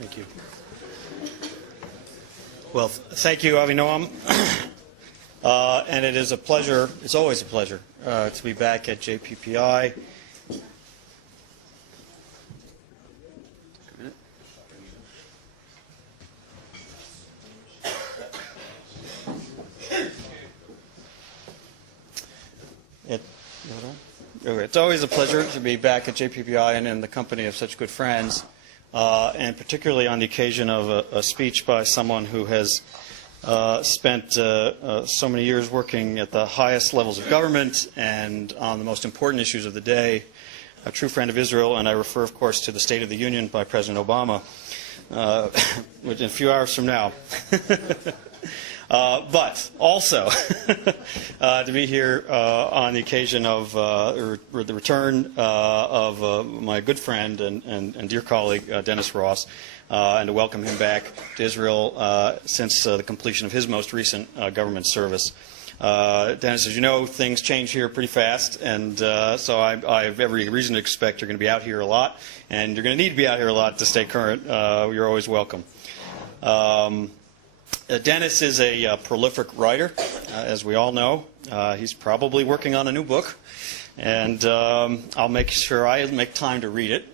Thank you. Well, thank you, Avinoam. And it is a pleasure, it's always a pleasure, to be back at JPPI. It's always a pleasure to be back at JPPI and in the company of such good friends, and particularly on the occasion of a speech by someone who has spent so many years working at the highest levels of government and on the most important issues of the day, a true friend of Israel, and I refer, of course, to the State of the Union by President Obama, which in a few hours from now. But also to be here on the occasion of the return of my good friend and dear colleague, Dennis Ross, and to welcome him back to Israel since the completion of his most recent government service. Dennis, as you know, things change here pretty fast, and so I have every reason to expect you're going to be out here a lot, and you're going to need to be out here a lot to stay current. You're always welcome. Dennis is a prolific writer, as we all know. He's probably working on a new book, and I'll make sure I make time to read it.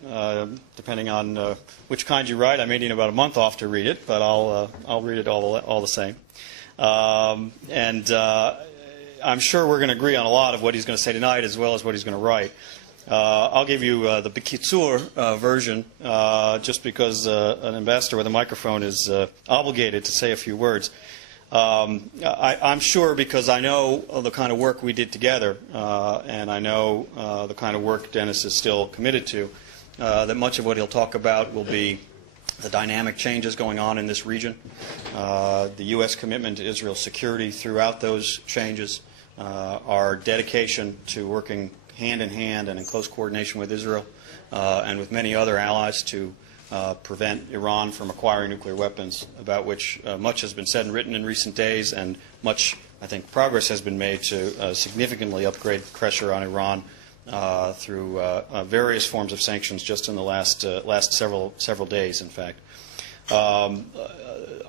Depending on which kind you write, I may need about a month off to read it, but I'll read it all the same. And I'm sure we're going to agree on a lot of what he's going to say tonight, as well as what he's going to write. I'll give you the B'kitzur version, just because an ambassador with a microphone is obligated to say a few words. I'm sure, because I know the kind of work we did together, and I know the kind of work Dennis is still committed to, that much of what he'll talk about will be the dynamic changes going on in this region, the U.S. commitment to Israel's security throughout those changes, our dedication to working hand in hand and in close coordination with Israel and with many other allies to prevent Iran from acquiring nuclear weapons, about which much has been said and written in recent days, and much, I think, progress has been made to significantly upgrade pressure on Iran through various forms of sanctions just in the last several days, in fact.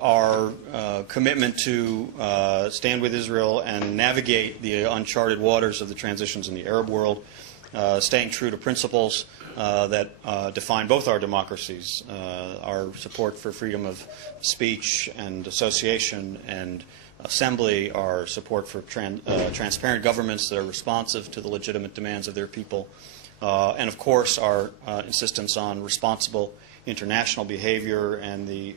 Our commitment to stand with Israel and navigate the uncharted waters of the transitions in the Arab world, staying true to principles that define both our democracies, our support for freedom of speech and association and assembly, our support for transparent governments that are responsive to the legitimate demands of their people, and of course our insistence on responsible international behavior and the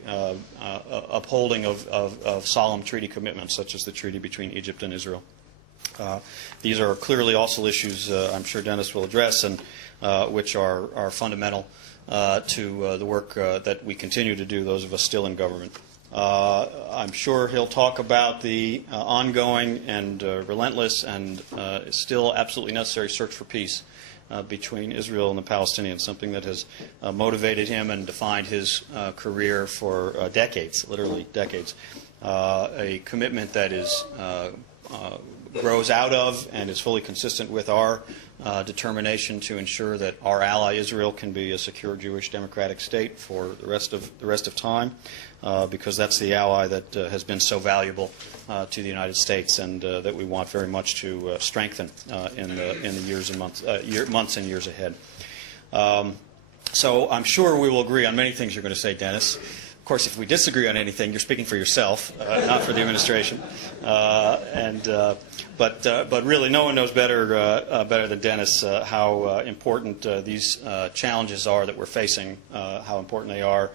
upholding of solemn treaty commitments, such as the treaty between Egypt and Israel. These are clearly also issues I'm sure Dennis will address, and which are fundamental to the work that we continue to do, those of us still in government. I'm sure he'll talk about the ongoing and relentless and still absolutely necessary search for peace between Israel and the Palestinians, something that has motivated him and defined his career for decades, literally decades. A commitment that is grows out of and is fully consistent with our determination to ensure that our ally Israel can be a secure Jewish democratic state for the rest of time, because that's the ally that has been so valuable to the United States, and that we want very much to strengthen in the years and months and years ahead. So I'm sure we will agree on many things you're going to say, Dennis. Of course, if we disagree on anything, you're speaking for yourself, not for the administration. But really, no one knows better than Dennis how important these challenges are that we're facing, how important they are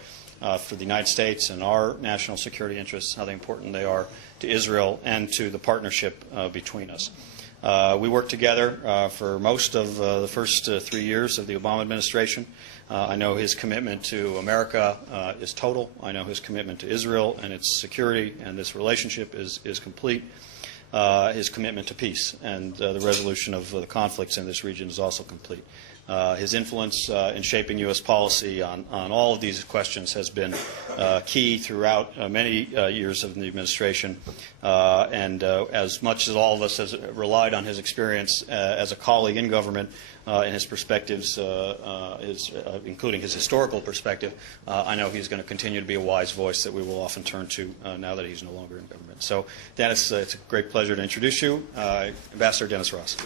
for the United States and our national security interests, how important they are to Israel and to the partnership between us. We worked together for most of the first 3 years of the Obama administration. I know his commitment to America is total. I know his commitment to Israel and its security and this relationship is complete. His commitment to peace and the resolution of the conflicts in this region is also complete. His influence in shaping U.S. policy on all of these questions has been key throughout many years of the administration. And as much as all of us has relied on his experience as a colleague in government and his perspectives, including his historical perspective, I know he's going to continue to be a wise voice that we will often turn to now that he's no longer in government. So, Dennis, it's a great pleasure to introduce you, Ambassador Dennis Ross.